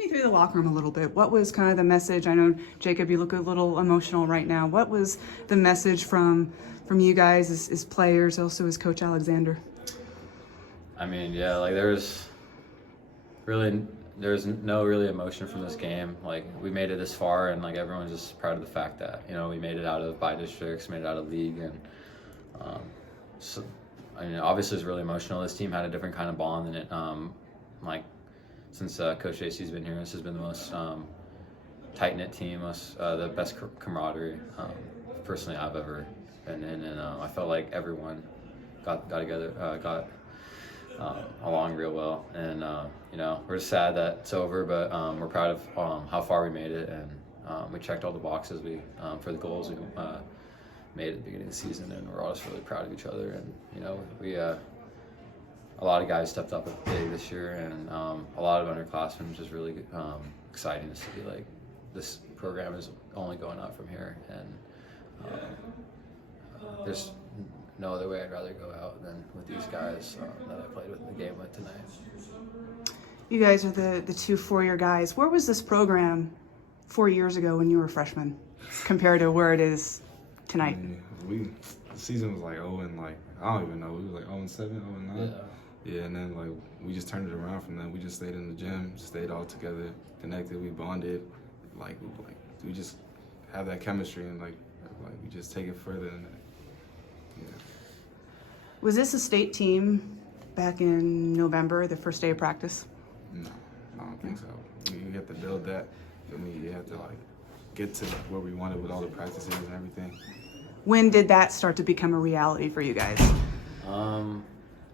me through the locker room a little bit. What was kind of the message? I know, Jacob, you look a little emotional right now. What was the message from you guys as players, also as Coach Alexander? I mean, yeah, like there's no really emotion from this game. Like we made it this far, and like everyone's just proud of the fact that we made it out of by districts, made it out of league, and so I mean, obviously it's really emotional. This team had a different kind of bond, and it like since Coach JC's been here, this has been the most tight-knit team, the best camaraderie personally I've ever been in, and I felt like everyone got together, got along real well, and we're just sad that it's over, but we're proud of how far we made it, and we checked all the boxes for the goals we made at the beginning of the season, and we're all just really proud of each other, and we a lot of guys stepped up big this year, and a lot of underclassmen, which is really exciting to see. Like this program is only going up from here, and there's no other way I'd rather go out than with these guys that I played with the game with tonight. You guys are the two four-year guys. Where was this program 4 years ago when you were freshmen compared to where it is tonight? The season was like I don't even know. We was like 0-7, 0-9. Yeah, and then like we just turned it around from then. We just stayed in the gym, stayed all together, connected. We bonded, like we just have that chemistry, and like we just take it further than that. Yeah. Was this a state team back in November, the first day of practice? No, I don't think so. You have to build that. I mean, you have to get to where we wanted with all the practices and everything. When did that start to become a reality for you guys?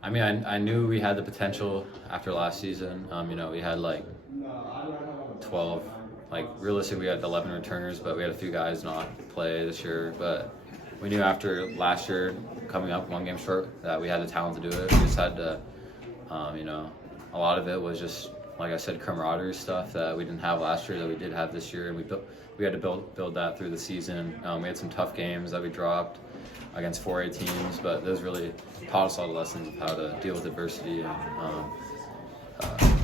I mean, I knew we had the potential after last season. We had 12, realistically we had 11 returners, but we had a few guys not play this year. But we knew after last year, coming up one game short, that we had the talent to do it. We just had to, a lot of it was just, like I said, camaraderie stuff that we didn't have last year that we did have this year, and we had to build that through the season. We had some tough games that we dropped against 4A teams, but those really taught us all the lessons of how to deal with adversity, and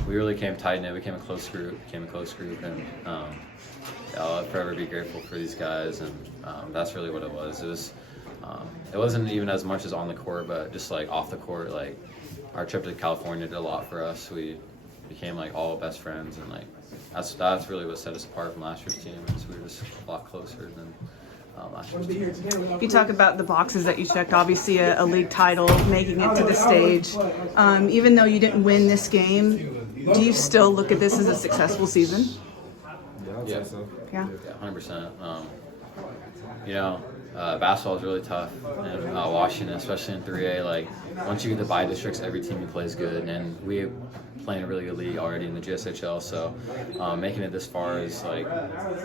we really came tight-knit. We became a close group, and I'll forever be grateful for these guys, and that's really what it was. It wasn't even as much as on the court, but just off the court. Our trip to California did a lot for us. We became all best friends, and that's really what set us apart from last year's team. Is we were just a lot closer than last year's team. You talk about the boxes that you checked. Obviously, a league title, making it to the stage. Even though you didn't win this game, do you still look at this as a successful season? Yeah, I'd say so. Yeah. 100%. Basketball is really tough in Washington, especially in 3A. Once you get the bye districts, every team you play is good, and we play in a really good league already in the GSHL. So making it this far is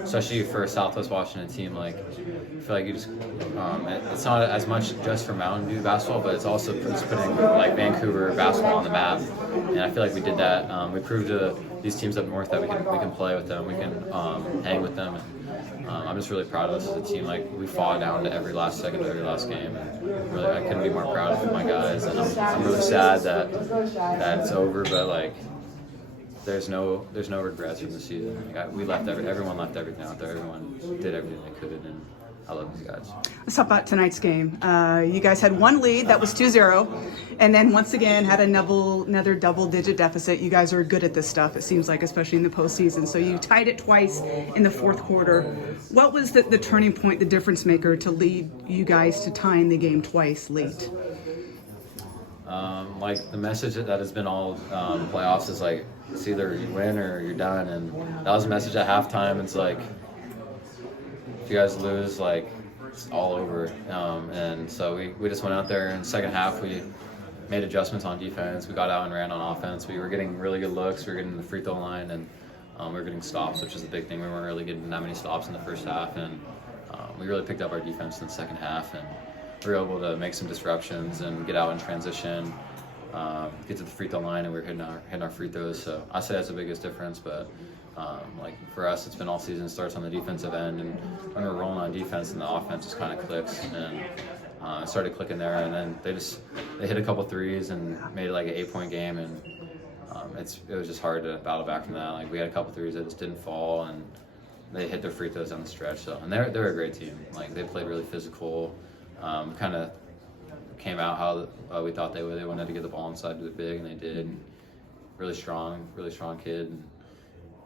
especially for a Southwest Washington team, I feel like you just it's not as much just for Mountain View basketball, but it's also just putting Vancouver basketball on the map. And I feel like we did that. We proved to these teams up north that we can play with them, we can hang with them. And, I'm just really proud of us as a team. We fought down to every last second of every last game, and really I couldn't be more proud of my guys. And I'm really sad that it's over, but there's no regrets from the season. Everyone left everything out there. Everyone did everything they could, and I love these guys. Let's talk about tonight's game. You guys had one lead, that was 2-0, and then once again had another double-digit deficit. You guys are good at this stuff, it seems like, especially in the postseason. So you tied it twice in the fourth quarter. What was the turning point, the difference maker to lead you guys to tying the game twice late? The message that has been all playoffs is it's either you win or you're done, and that was the message at halftime. It's if you guys lose, it's all over. And so we just went out there in the second half. We made adjustments on defense. We got out and ran on offense. We were getting really good looks. We were getting to the free throw line, and we were getting stops, which is the big thing. We weren't really getting that many stops in the first half, and we really picked up our defense in the second half, and we were able to make some disruptions and get out in transition, get to the free throw line, and we were hitting our free throws. So I say that's the biggest difference, but for us, it's been all season. It starts on the defensive end, and when we're rolling on defense, and the offense just kind of clicks, and it started clicking there. And then they hit a couple threes and made it an 8-point game, and it was just hard to battle back from that. Like we had a couple threes that just didn't fall, and they hit their free throws down the stretch. So, and they're a great team. Like they played really physical, kind of came out how we thought they would. They wanted to get the ball inside to the big, and they did. Really strong kid. And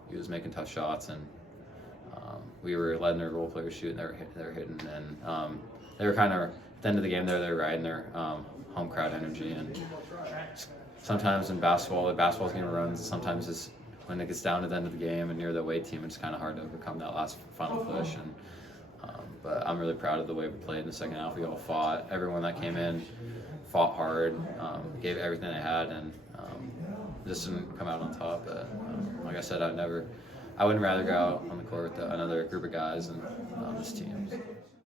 he was making tough shots, and we were letting their role players shoot, and they were hitting, and they were kind of at the end of the game. They were riding their home crowd energy, and sometimes in basketball's game runs. Sometimes it's when it gets down to the end of the game and near the away team, it's kind of hard to overcome that last final push. And but I'm really proud of the way we played in the second half. We all fought. Everyone that came in fought hard, gave everything they had, and just didn't come out on top. But like I said, I wouldn't rather go out on the court with another group of guys than this team.